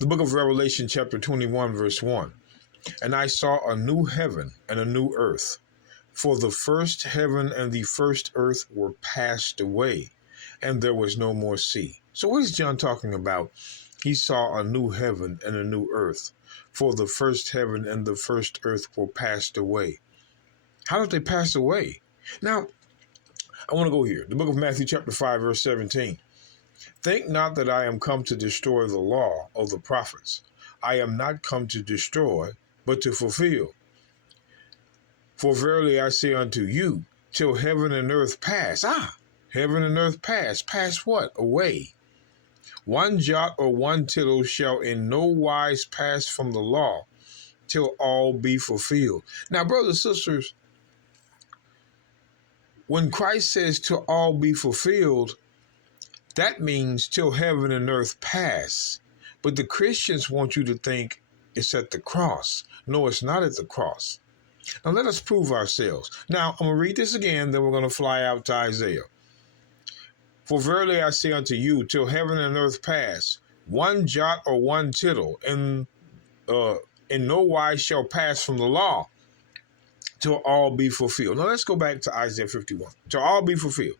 The book of Revelation, chapter 21, verse 1. And I saw a new heaven and a new earth, for the first heaven and the first earth were passed away, and there was no more sea. So what is John talking about? He saw a new heaven and a new earth, for the first heaven and the first earth were passed away. How did they pass away? Now, I want to go here. The book of Matthew, chapter 5, verse 17. Think not that I am come to destroy the law of the prophets. I am not come to destroy, but to fulfill. For verily I say unto you, till heaven and earth pass. Heaven and earth pass. Pass what? Away. One jot or one tittle shall in no wise pass from the law, till all be fulfilled. Now, brothers and sisters, when Christ says till all be fulfilled, that means till heaven and earth pass. But the Christians want you to think it's at the cross. No, it's not at the cross. Now let us prove ourselves. Now I'm going to read this again, then we're going to fly out to Isaiah. For verily I say unto you, till heaven and earth pass, one jot or one tittle in no wise shall pass from the law, till all be fulfilled. Now let's go back to Isaiah 51. Till all be fulfilled.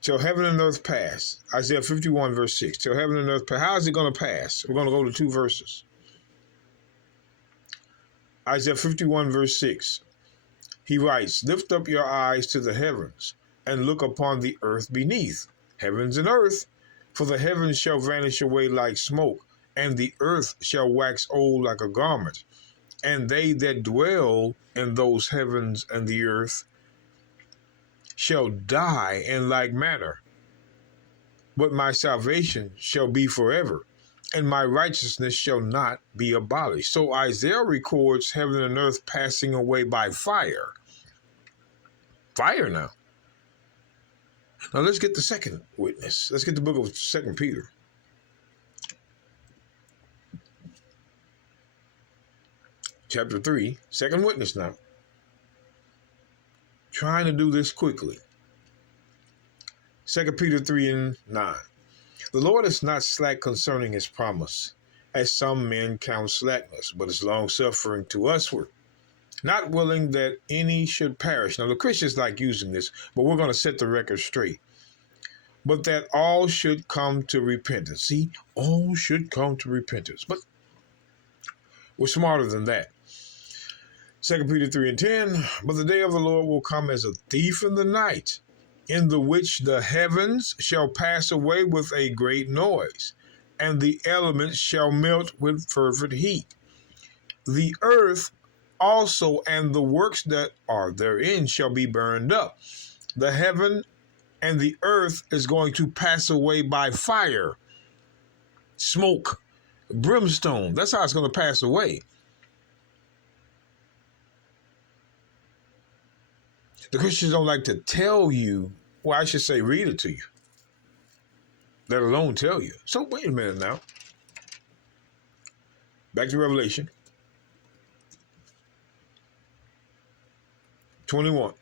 Till heaven and earth pass. Isaiah 51 verse 6. Till heaven and earth pass. How is it going to pass? We're going to go to 2 verses. Isaiah 51 verse 6. He writes, lift up your eyes to the heavens and look upon the earth beneath. Heavens and earth. For the heavens shall vanish away like smoke, and the earth shall wax old like a garment. And they that dwell in those heavens and the earth shall die in like manner. But my salvation shall be forever, and my righteousness shall not be abolished. So Isaiah records heaven and earth passing away by fire. Fire now. Now let's get the second witness. Let's get the book of 2 Peter. Chapter 3, second witness now. Trying to do this quickly. 2 Peter 3 and 9. The Lord is not slack concerning his promise, as some men count slackness, but is long-suffering to usward, not willing that any should perish. Now, the Christians like using this, but we're going to set the record straight. But that all should come to repentance. See, all should come to repentance. But we're smarter than that. 2 Peter 3 and 10, but the day of the Lord will come as a thief in the night, in the which the heavens shall pass away with a great noise, and the elements shall melt with fervent heat. The earth also and the works that are therein shall be burned up. The heaven and the earth is going to pass away by fire, smoke, brimstone. That's how it's going to pass away. The Christians don't like to tell you, well, I should say read it to you, let alone tell you. So wait a minute now. Back to Revelation 21.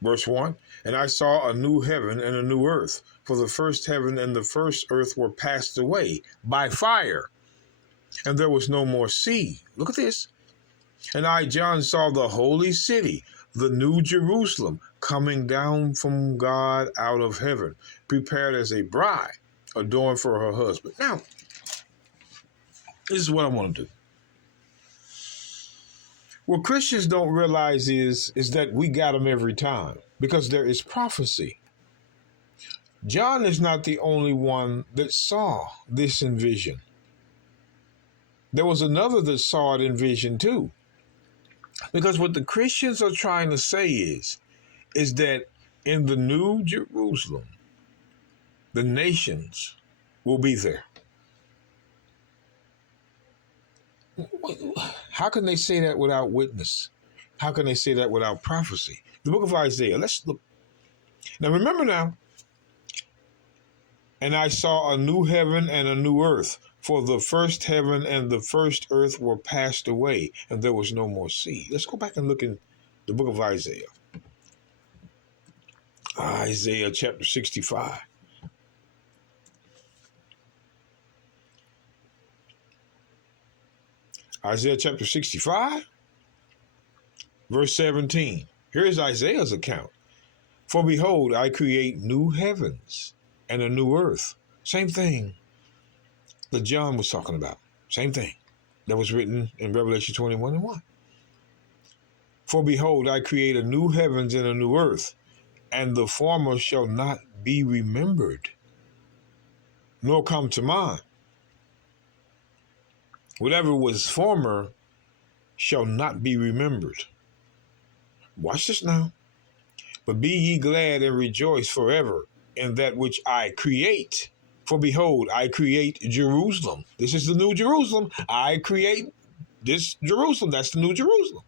Verse 1, and I saw a new heaven and a new earth, for the first heaven and the first earth were passed away by fire, and there was no more sea. Look at this. And I, John, saw the holy city, the new Jerusalem, coming down from God out of heaven, prepared as a bride, adorned for her husband. Now, this is what I want to do. What Christians don't realize is that we got them every time, because there is prophecy. John is not the only one that saw this in vision. There was another that saw it in vision too. Because what the Christians are trying to say is that in the new Jerusalem, the nations will be there. How can they say that without witness? How can they say that without prophecy? The book of Isaiah, let's look. Now remember now, and I saw a new heaven and a new earth, for the first heaven and the first earth were passed away, and there was no more sea. Let's go back and look in the book of Isaiah. Isaiah chapter 65. Isaiah chapter 65, verse 17. Here's Isaiah's account. For behold, I create new heavens and a new earth. Same thing that John was talking about. Same thing that was written in Revelation 21:1. For behold, I create a new heavens and a new earth, and the former shall not be remembered, nor come to mind. Whatever was former shall not be remembered. Watch this now. But be ye glad and rejoice forever in that which I create. For behold, I create Jerusalem. This is the new Jerusalem. I create this Jerusalem. That's the new Jerusalem.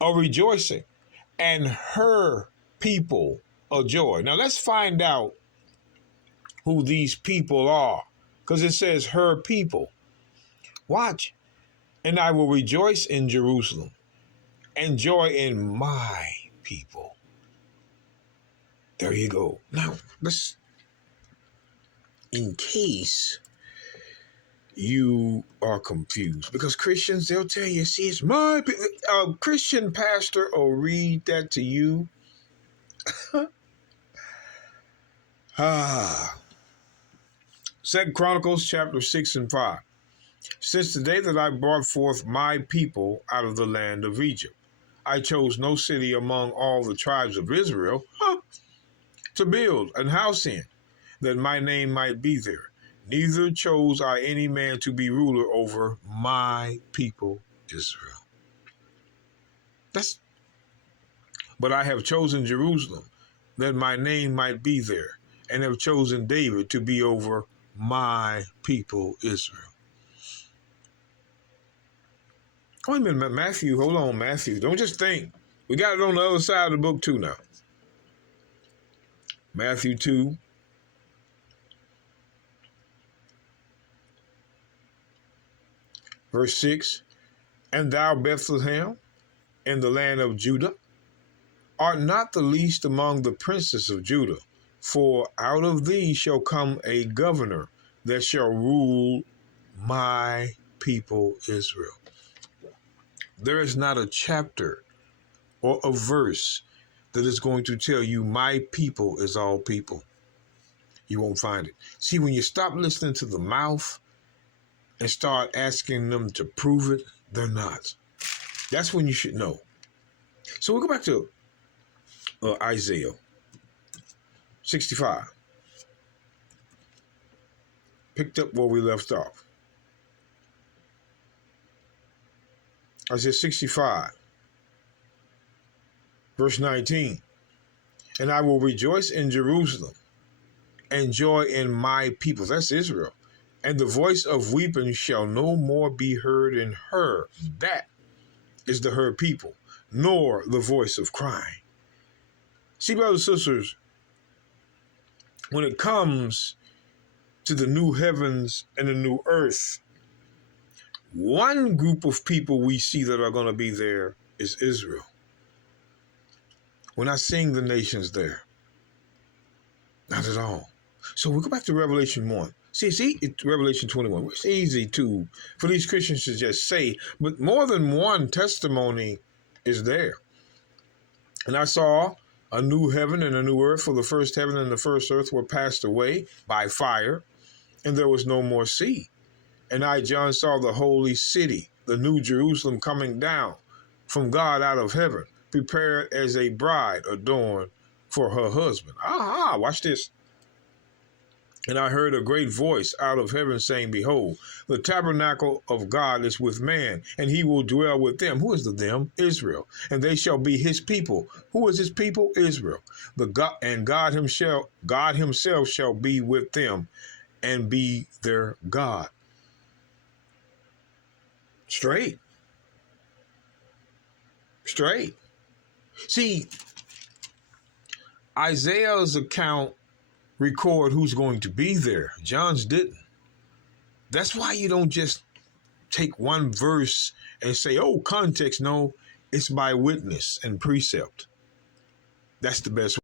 A rejoicing, and her people a joy. Now let's find out who these people are, because it says her people. Watch. And I will rejoice in Jerusalem and joy in my people. There you go. Now, let's, in case you are confused, because Christians, they'll tell you, see, it's my people. A Christian pastor will read that to you. Second Chronicles chapter 6 and 5. Since the day that I brought forth my people out of the land of Egypt, I chose no city among all the tribes of Israel to build an house in, that my name might be there. Neither chose I any man to be ruler over my people Israel. But I have chosen Jerusalem, that my name might be there, and have chosen David to be over my people Israel. Wait a minute, Matthew, hold on, Matthew. Don't just think. We got it on the other side of the book too now. Matthew 2. Verse 6. And thou, Bethlehem, in the land of Judah, art not the least among the princes of Judah, for out of thee shall come a governor that shall rule my people Israel. There is not a chapter or a verse that is going to tell you my people is all people. You won't find it. See, when you stop listening to the mouth and start asking them to prove it, they're not. That's when you should know. So we'll go back to Isaiah 65. Picked up where we left off. Isaiah 65, verse 19. And I will rejoice in Jerusalem and joy in my people. That's Israel. And the voice of weeping shall no more be heard in her. That is the her people, nor the voice of crying. See, brothers and sisters, when it comes to the new heavens and the new earth, one group of people we see that are going to be there is Israel. We're not seeing the nations there. Not at all. So we go back to Revelation 1. See, it's Revelation 21. It's easy for these Christians to just say, but more than one testimony is there. And I saw a new heaven and a new earth, for the first heaven and the first earth were passed away by fire, and there was no more sea. And I, John, saw the holy city, the new Jerusalem, coming down from God out of heaven, prepared as a bride adorned for her husband. Watch this. And I heard a great voice out of heaven saying, Behold, the tabernacle of God is with man, and he will dwell with them. Who is the them? Israel. And they shall be his people. Who is his people? Israel. God himself shall be with them and be their God. Straight. See, Isaiah's account record who's going to be there. John's didn't. That's why you don't just take one verse and say, oh, context. No, it's by witness and precept. That's the best way.